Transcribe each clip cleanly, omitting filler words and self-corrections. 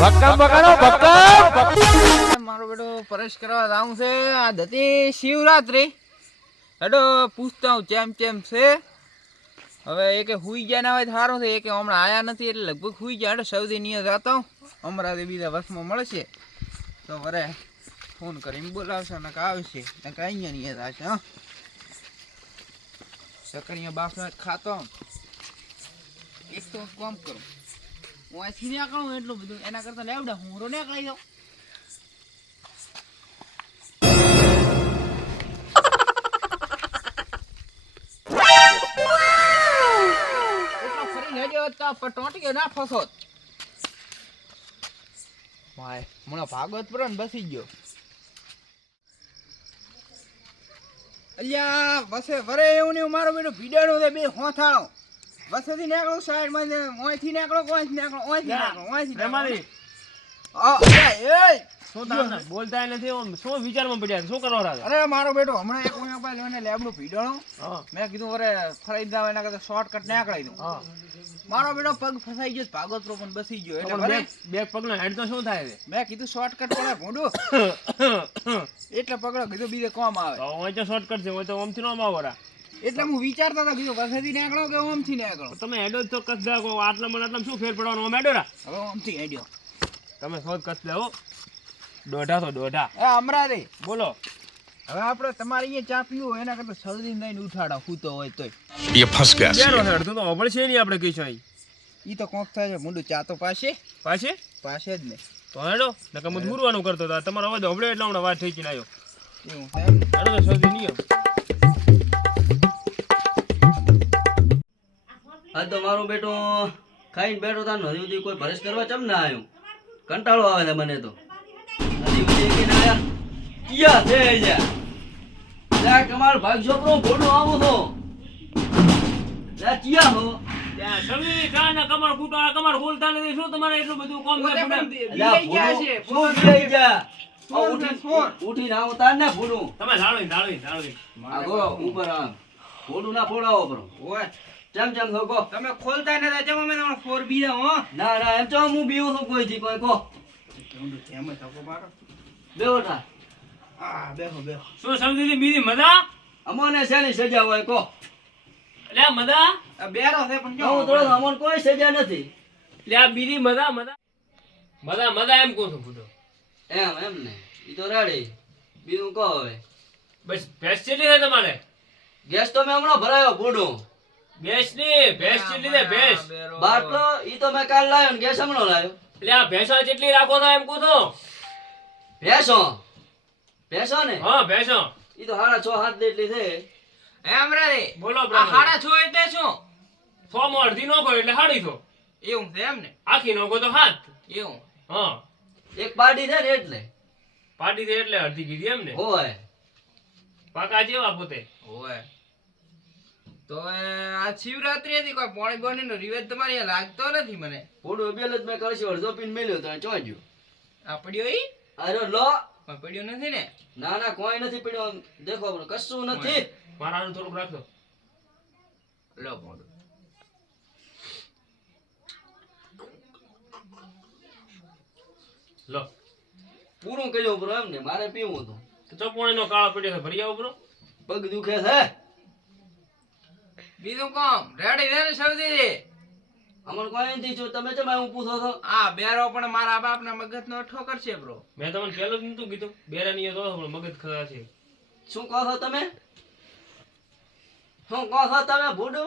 ભક્કમ બગાડો ભક્કમ. મારો બેટો પરેશ કરવા જાઉં છે. આ હતી શિવરાત્રી. હેડો પૂછતા હું ચેમ છે. હવે એકે હુઈ ગયા ના હોય સારું છે. એકે હમણાં આયા નથી એટલે લગભગ હુઈ ગયા. હેડો સૌદી નિયત જાતો હમણાં બીજા વર્ષમાં મળશે તો વરે ફોન કરીને બોલાવશે ને આવશે ને અહીંયા નિયત આવશે. હા સકરિયા બાફના ખાતો એક તો કામ કરું હું અહીંથી નીકળું એટલું બધું એના કરતા લેવડા હું રો નીકળી જાઉં. ટોટી ના ફસો હમણાં ભાગવત પર બસી ગયો. અલ્યા બસે વરે એવું નહીં. મારો બેટો ભીડાણો છે બે હોથાળો બસેથી નીકળો સાઈડ માં ઓયથી નીકળો ઓયથી નીકળો ઓયથી નીકળો ઓયથી નીકળો. બોલતા નથી શું વિચારમાં પડ્યા શું કરવા રહ્યા? અરે મારો બેટો હમણાં એક મોબાઈલ લેવાને લેબડું ભીડાણો મેં કીધું અરે ફરાઈ જાવ એના કરતા શોર્ટકટ નીકળી દઉં. મારો બેટો પગ ફસાઈ ગયો ભાગવત પ્રો પણ બસી ગયો એટલે બે પગનો હેડ તો શું થાય છે? મેં કીધું શોર્ટકટ પડે ભૂંડું એટલે પકડો કીધું બીજે કોમ આવે હોય તો શોર્ટકટ છે હોય તો ઓમથી નો આવવાના. એટલે હું વિચારતો હતો કીધું બસેથી નીકળો કે ઓમથી નીકળો. તમે હેડો તો કસ દે આટલા મને આટલા શું ફેર પડવાનો હેડો રા હવે ઓમથી હેડ્યો તમે શોધ કસ દેવો દોઢા તો દોઢા. એ હમણાં રે બોલો હવે આપણે તમારે અહીંયા ચા પીવું હોય એના કરતા શરદી લઈને ઉઠાડો સૂતો હોય તોય ये फंस गया सी। બેરો હેડ તો અવળ છે નહીં આપણે કઈ છે ઈ તો કોક થાય છે મુંડું ચા તો પાસે પાછે પાસે જ ને તો હેડો નકર હું ધૂરવાનું કરતો હતો તમારો અવાજ હવડે એટલે હમણાં વાત થઈ ગઈ આવ્યો એવું છે એમ. હેડો તો શોધી નહીં આ તો મારો બેટો ખાઈને બેઠો તા હજી સુધી કોઈ ભરેશ કરવા ચમ ના આવ્યો. કંટાળો આવે છે મને તો. હજી સુધી કે ના આયા કિયા છે જા જા કમાલ ભાગ છોકરો ભોડો આવો તો જા કિયા હો ત્યાં સવી કાના કમર ફૂટા કમર બોલતા નથી શું તમારે એટલું બધું કોમ પોતે છે પણ જા બીજાઈ ગયા છે. શું લઈ જા ફોન, ફોન. ઉઠી ના આવતા ને ભૂડું તમે ધાળવી આ ગો ઉપર આ ભોડું ના ફોડાવો બરો ઓય ચમ ચમ થો તમે ખોલતા નતા ચમ અમે તમને ફોર બીજા હો ના ના એમ તો હું બીવું છું કોઈ થી કોઈ કો મુંડું કેમ થકો મારો બેવટા આ બેહો બેહો શું સમજી બીજી મજા અમોને શેની સજા હોય કો લે મજા આ બેરો છે પણ હું તો અમોને કોઈ સજા નથી લે આ બીજી મજા એમ કહું છું ફૂટો એમ ને ઈ તો રેડી બીજું કહો હવે બસ ભેંસ ચેટલી છે તમારે ગેસ તો મેં હમણાં ભરાયો બુડો ભેંસ ની ભેંસ ચેટલી છે ભેંસ બાટલો ઈ તો મેં કાલ લાવ્યો ને ગેસ હમણાં લાવ્યો એટલે આ ભેંસો ચેટલી રાખો છો એમ કહું છું ભેંસો ને હા ભેંસો ઈ તો 6.5 જેટલી છે એમ રે બોલો આ બ્રાહ્મણ. હાડા છો એટલે શું 100 માં અડધી નોખો એટલે હાડી થો એવું છે એમ ને આખી નોખો તો હાથ એવું હા એક પાડી છે ને એટલે પાડી દે એટલે અડધી કીધી એમ ને હોય પાકા જેવા પોતે ઓય તો આ શિવરાત્રી હતી કોઈ પોણી બોણી નો રિવાજ તમારી અહીંયા લાગતો નથી મને. બુડો બેલ જ મેં કરશી અડધો પીન મેલ્યો તો ચોજ્યો આ પડ્યો ઈ અરે લો પણ પડ્યો નથી ને ના ના કોઈ નથી પડ્યો દેખો બરો કશું નથી મારા હારું થોડુંક રાખજો લો પોડું લો પૂરું કર્યું બરો એમ ને મારે પીવું હતું તો ચોપોણી નો કાળો પડ્યો છે ભરી આવો બ્રો પગ દુખે છે બીજું કોમ રેડી રે ને સૌદી અમર કોઈ નથી જો તમે ચમ હું પૂછો છો આ બેરો પણ મારા બાપના મગજનો ઠોકર છે બ્રો. મેં તમને પહેલું જ નતું કીધું બેરાની તો પણ મગજ ખરા છે શું કહો છો તમે શું કહો છો તમે ભૂડો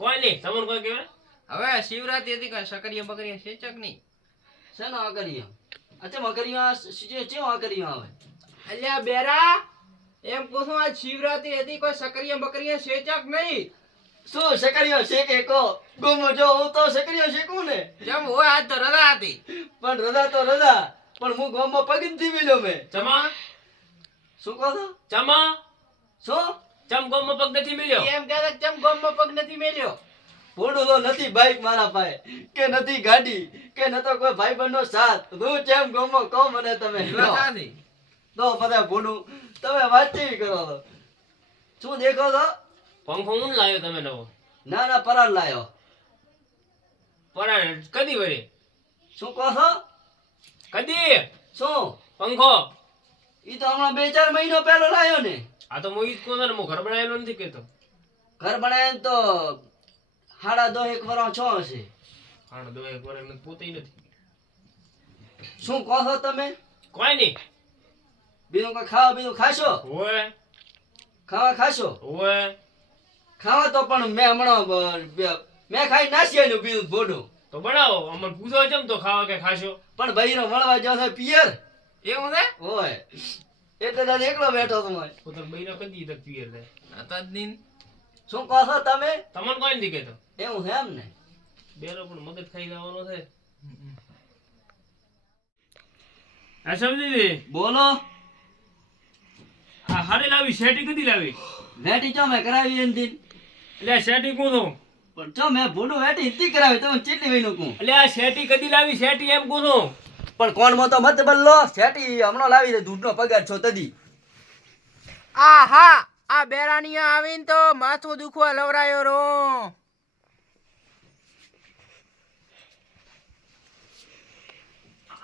કોઈ નહીં તમને કોઈ કહેવાય હવે શિવરાત્રી હતી કઈ સકરિયા બકરિયા છે ચક નહીં શેનો આ કરીએ અચ્છા મકરીયા ચેવો આ કરીએ હવે અલ્યા બેરા એમ કહું આ શિવરાત્રી હતી કોઈ સકરિયા બકરિયા છે ચક નહીં શું શકરીયો શેકે કો ગુમો જો હું તો શકરીયો શેકું ને જેમ હોય આજ તો રજા હતી પણ રજા તો રજા પણ હું ગોમમાં પગથી મિલ્યો મેં ચમા શું કહો છો ચમા શું ચમ ગોમમાં પગ નથી મિલ્યો એમ કહેતા ચમ ગોમમાં પગ નથી મેલ્યો ભૂડું તો નથી બાઈક મારા પાસે કે નથી ગાડી કે ન તો કોઈ ભાઈબંધનો સાથ હું જેમ ગોમો કહો મને તમે રજા હતી તો બધા ભૂડું તમે વાત કેવી કરો છો શું દેખો છો પંખો હું લાવ્યો તમે નવો ના ના પરાર લાયો પરાણે કદી વળી શું કહો છો કદી શું પંખો ઈ તો હમણાં 2-4 મહિનો પહેલો લાયો ને. આ તો હું ઈ જ કહું છું ને, હું ઘર બનાવેલો નથી કેતો. ઘર બનાવે ને તો 1.5 વર્ષ છો હશે. હાણ દો એક વાર એમને પોતે નથી. શું કહો છો તમે? કોઈ નહીં. બીજું કોઈ ખાવા બીજું ખાશો? ઓય ખાવા ખાશો? ઓય ખાવા તો પણ મેં હમણાં મેં ખાઈ નાસી આવ્યું બીજું ભોડું. તો બનાવો, અમને પૂછો ચમ તો ખાવા કે ખાશો. પણ ભાઈનો મળવા જો છે પિયર. એવું છે ઓય એટલે જ આજે એકલો બેઠો છું હું. પોતાનો બૈરો કદી તક પિયર થાય. આ તો જ દિન શું કહો છો તમે? તમને કોઈ નથી કહેતો. એવું છે એમ ને? બેરો પણ મગજ ખાઈ જવાનો છે. આ સમજી દે. બોલો. આ હારે લાવી શેટી કદી લાવી? વેટી ચો મેં કરાવી એનથી. એટલે આ શેટી કોણ છું? પણ ચો મેં ભૂંડું વેટી ઇતી કરાવી તમે ચેટલી વઈનું કું. એટલે આ શેટી કદી લાવી? શેટી એમ કોણ છું? પણ કોણ મો તો મત બલ્લો શેટી હમણાં લાવી દે દૂધનો પગાર છો તદી. આહા આ બેરાણીયા આવીને તો માથું દુખવા લવરાયો રો.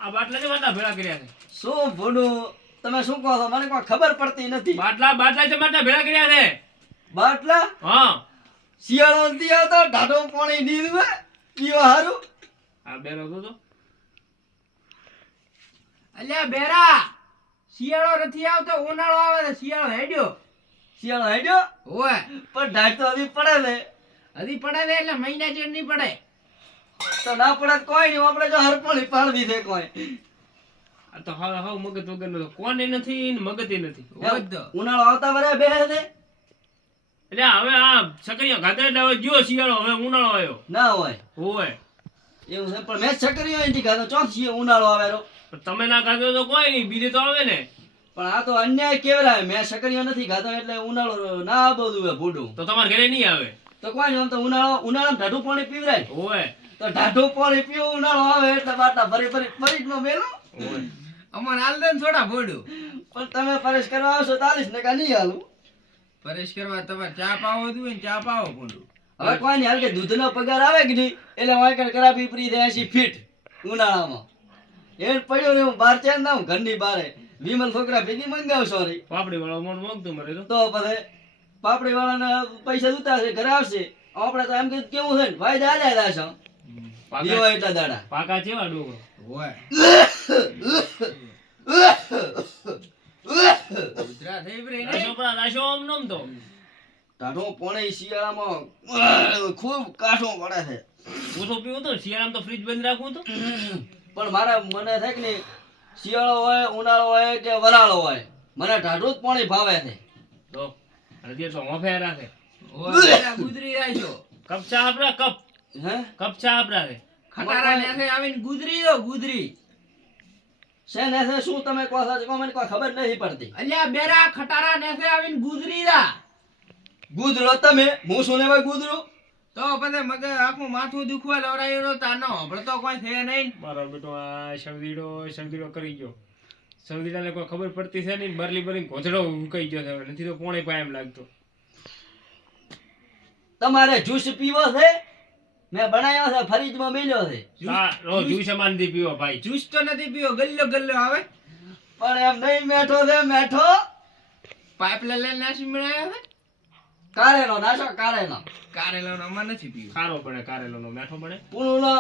આ બાટલા છે બાટલા ભેળા કર્યા છે. શું ભૂંડું તમે શું કહો છો મને કોઈ ખબર પડતી નથી. બાટલા બાટલા છે બાટલા ભેળા કર્યા છે. બાટલા હા શિયાળો નથી આવતો ઢાઢો પાણી નીરવે પીવા હારું. આ બેરો તો અલ્યા બેરા શિયાળો નથી આવતો, ઉનાળો આવે છે. શિયાળો હેડ્યો. શિયાળો હેડ્યો ઓય પણ ઢાઢ તો હજી પડે ને. હજી પડે ને એટલે મહિના જેમ નહીં પડે. તો ના પડે તો કોઈ નહીં આપણે જો હરપણી પાડવી છે કોઈ. આ તો હાવ હાવ મગજ વગર નો કોને નથી ને મગજે નથી. ઉનાળો આવતા વરે બે છે એટલે હવે આ સકરિયા ઘાતે એટલે હવે ગયો શિયાળો, હવે ઉનાળો આવ્યો. ના હોય હોય એવું છે પણ મેં છકરીઓ અહીંથી ખાતો ચોથી ઉનાળો આવેલો. પણ તમે ના ખાધો તો કોઈ નહીં, બીજે તો આવે ને. પણ આ તો અન્યાય કેવડાવે મેં છકરીઓ નથી ખાતો એટલે ઉનાળો ના બધું હે ભૂડું. તો તમારે ઘરે નહીં આવે. તો કોઈ નહીં આમ તો ઉનાળામાં ઢાઢું પાણી પીવરાય. હોય તો ઢાઢું પાણી પીવું ઉનાળો આવે એટલે બાટા ભરી ભરી ફરીજમાં મેલો. હોય અમાર હાલ દે ને થોડા ભોડું. પણ તમે પરેશ કરવા આવશો 40% નહીં હાલું. પરેશ કરવા તમારે ચા પાવો જોઈએ ને ચા પાવો ભોડું. હવે કોઈ નહીં હાલ કે દૂધનો પગાર આવે કે નહીં એટલે વાંકડ કરા પીપરી દે 80 ફીટ ઉનાળામાં. એ પડ્યો ને હું બહાર ચાલ ના ઘરની બારે વિમલ છોકરા ભેગી મંગાવશો રે. પાપડી વાળો મોણ માંગતો મરે તો. તો પછી પાપડી વાળાના પૈસા ઉતારશે ઘરે આવશે. આપણે તો એમ કે કેવું છે ને ફાયદા આલ્યા દાશો પાકા એટલા દાડા. પાકા ચેવા ડોગરો. ઓય ઉતરા થઈ રે ને. રાશો આમ નમ તો ટાઢો પોણે શિયાળામાં ખૂબ કાઠો પડે છે. ઓછો પીવું તો શિયાળામાં તો ફ્રીજ બંધ રાખવું તો. પણ મારા મને થાય કે નહીં શિયાળો હોય ઉનાળો હોય કે વરાળો હોય મને ટાઢું જ પાણી ભાવે છે. તો હજી તો હોફે રાખે. ઓય બેરા ગુજરી રાખ્યો. કપ ચા આપડા કપ હે કપ ચા આપડા છે. ખટારા ને આવીને ગુજરી દો ગુજરી. શેને છે શું તમે કહો છો મને કોઈ ખબર નથી પડતી. અલ્યા બેરા ખટારા ને આવીને ગુજરી દા. ગુદરો તમે હું શું લેવા ગુદરો. તો પછી મગર આખું માથું દુખવા લવરાયો નો તાનો હમણાં તો કોઈ છે નહીં. મારો બેટો આ શરદીડો કરી ગયો. શરદીડાને કોઈ ખબર પડતી છે નહીં. બરલી બરી ઘોંચડો ઉકાઈ ગયો છે. હવે નથી તો પોણે પાય એમ લાગતો. તમારે જ્યુસ પીવો છે મેં બનાવ્યો છે ફરીજમાં મેલ્યો છે. જ્યુસ અમાન થી પીવો ભાઈ. જ્યુસ તો નથી પીવો, ગલ્લો ગલ્લો આવે. પણ એમ નહીં મેઠો છે મેઠો. પાઇપ લઈને નાસી મળાયો છે. કારેલો નાશો કારેલો. કારેલો નો અમાર નથી પીવો. ખારો પડે કારેલો નો મેઠો પડે પૂણુનો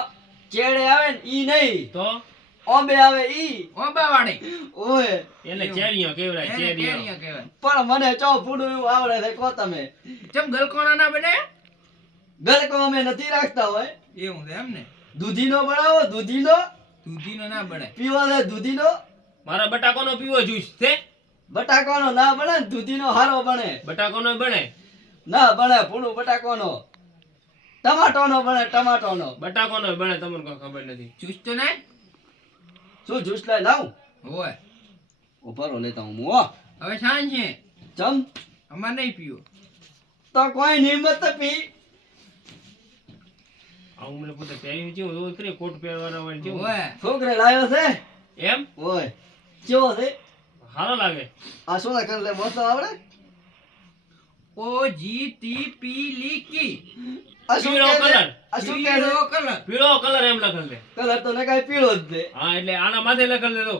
ચેડે આવે ને ઈ નહીં તો ઓંબે આવે ઈ. ઓબા વાડી ઓય એને ચેરીઓ કેવરાય ચેરીઓ. કેરીયા કહેવાય. પણ મને ચો પૂણું એવું આવડે છે કો તમે. ચમ ગલકોના ના બને? ગલકો અમે નથી રાખતા હોય. એવું છે એમ ને. દૂધીનો બનાવો દૂધીનો દૂધીનો ના બને. પીવો છે દૂધીનો. મારા બટાકોનો પીવો જ્યુસ છે. બટાકાનો ના બને ને દૂધીનો હારો બને. બટાકોનો બને. ના બને પૂણું બટાકાનો. ટમાટોનો બને ટમાટોનો. બટાકોનો બને તમને કોઈ ખબર નથી. જ્યુસ તો નહીં. શું જ્યુસ લઈ લાવું. હોય ઉભરો લેતા હું હો. હવે સાંજ છે ચમ અમાર નહીં પીવો. તો કોઈ નિયમત પી. આવું મને પોતે પહેરી જેવું રોજ કરી કોટ પહેરવાના હોય ને કેવું. હોય છોકરે લાવ્યો છે એમ ઓય કેવો છે સારો લાગે. આ શું કરે લે મોસ્ત આવડે. ઓ જી ટી પી લી કી આ શું પીળો કહે છે? કલર. આ શું કહે છે? કલર પીળો કલર એમ લખેલ છે. કલર તો નકાય પીળો જ છે. હા એટલે આના માથે લખેલ છે તો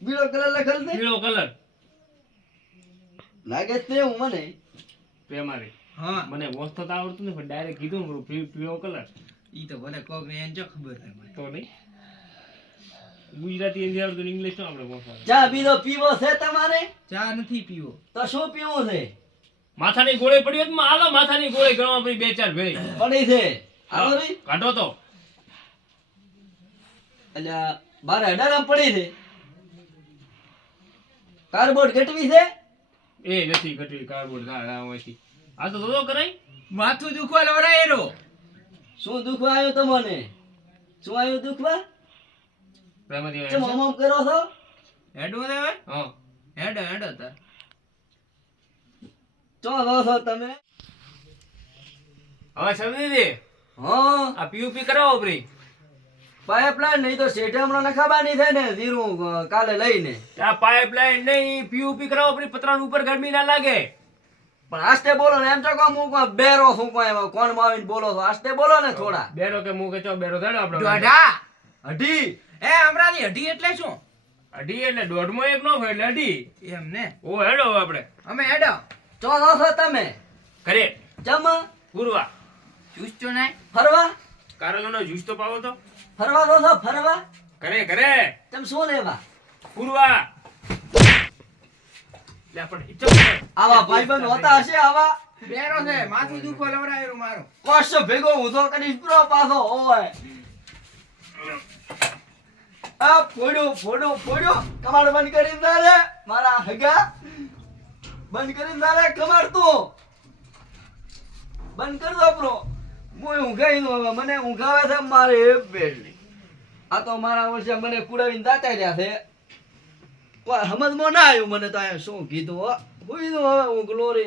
પીળો કલર લખેલ છે? પીળો કલર લાગે જ તે હું મને. પ્રેમારી હા મને વોસ્તો તો આવડતું નહીં પણ ડાયરેક્ટ કીધું ને પીળો કલર ઈ તો ભલે કોક ને એને જો ખબર છે મને. તો નહીં ગુજરાતી નથી આવડતું ઇંગ્લિશ નો આપણે વોસ્તો ચા બીજો પીવો છે તમારે? ચા નથી પીવો. તો શું પીવું છે? માથાની ગોળી પડી હોત માં હાલો માથાની ગોળી ગણવા પડી 2-4 ભેળી પડી છે. હાલો રી. કાઢો તો અલ્યા બારે અડારામ પડી છે. કાર્બોર્ડ ઘટવી છે? એ નથી ઘટવી કાર્બોર્ડ હોયથી આ તો ધોધો કરાય માથું દુખવા લવરાયેલો. શું દુખવા આવ્યું તમને? શું આવ્યું દુખવા? પ્રેમારી ચમ હોય ઓમ કરો છો? હેડો દેવે હા હેડો હેડો તાર. ચો રહો છો તમે? હવે સમજી દે હા આ પીયુપી કરાવો પ્રી પાઇપલાઇન નહીં તો શેઠે હમણાં નખાવાની છે ને ધીરું કાલે લઈને. આ પાઇપલાઇન નહીં પીયુપી કરાવો પ્રી પતરાનું ઉપર ગરમી ના લાગે પણ આસ્તે બોલો ને એમ તો કહું હું કોઈ બેરો છું કોઈ કોણ માં આવીને બોલો છો આસ્તે બોલો ને થોડા. બેરો કે મું કે ચો બેરો થાડો આપણે દોઢા. અઢી એ અમરાની અઢી એટલે શું? અઢી એટલે દોઢમાં એક નો હોય એટલે અઢી એમ ને. ઓ હેડો હવે આપણે અમે હેડો. ચો રહો છો તમે? ઘરે ચમ પૂરવા ચૂસતો નાય. ફરવા? કારેલાનો જ્યુસ તો પાવો તો ફરવા રહો છો ફરવા? ઘરે ઘરે ચમ શું લેવા? પૂરવા લે પણ હિચક આવા ભાઈબંધ હોતા હશે આવા? બેરો છે માથું દુખવા લવરાયેલું મારું. કોશો ભેગો ઊંધો કરીશ પ્રો પાછો હોય. આ ફોડ્યો કમાડ બંધ કરીને દારે મારા હગા બંધ કરીને દારે કમાડ તું બંધ કર દો પ્રો. હું ઊંઘાઈ નું હવે મને ઊંઘાવે છે મારે એ બેડની. આ તો મારા વર્ષે મને કુડાવીને દાતા રહ્યા છે. કોઈ સમજમાં ના આવ્યું મને તો આ શું કીધું હો. હુઈ દઉં હવે ઊંઘ લો રે.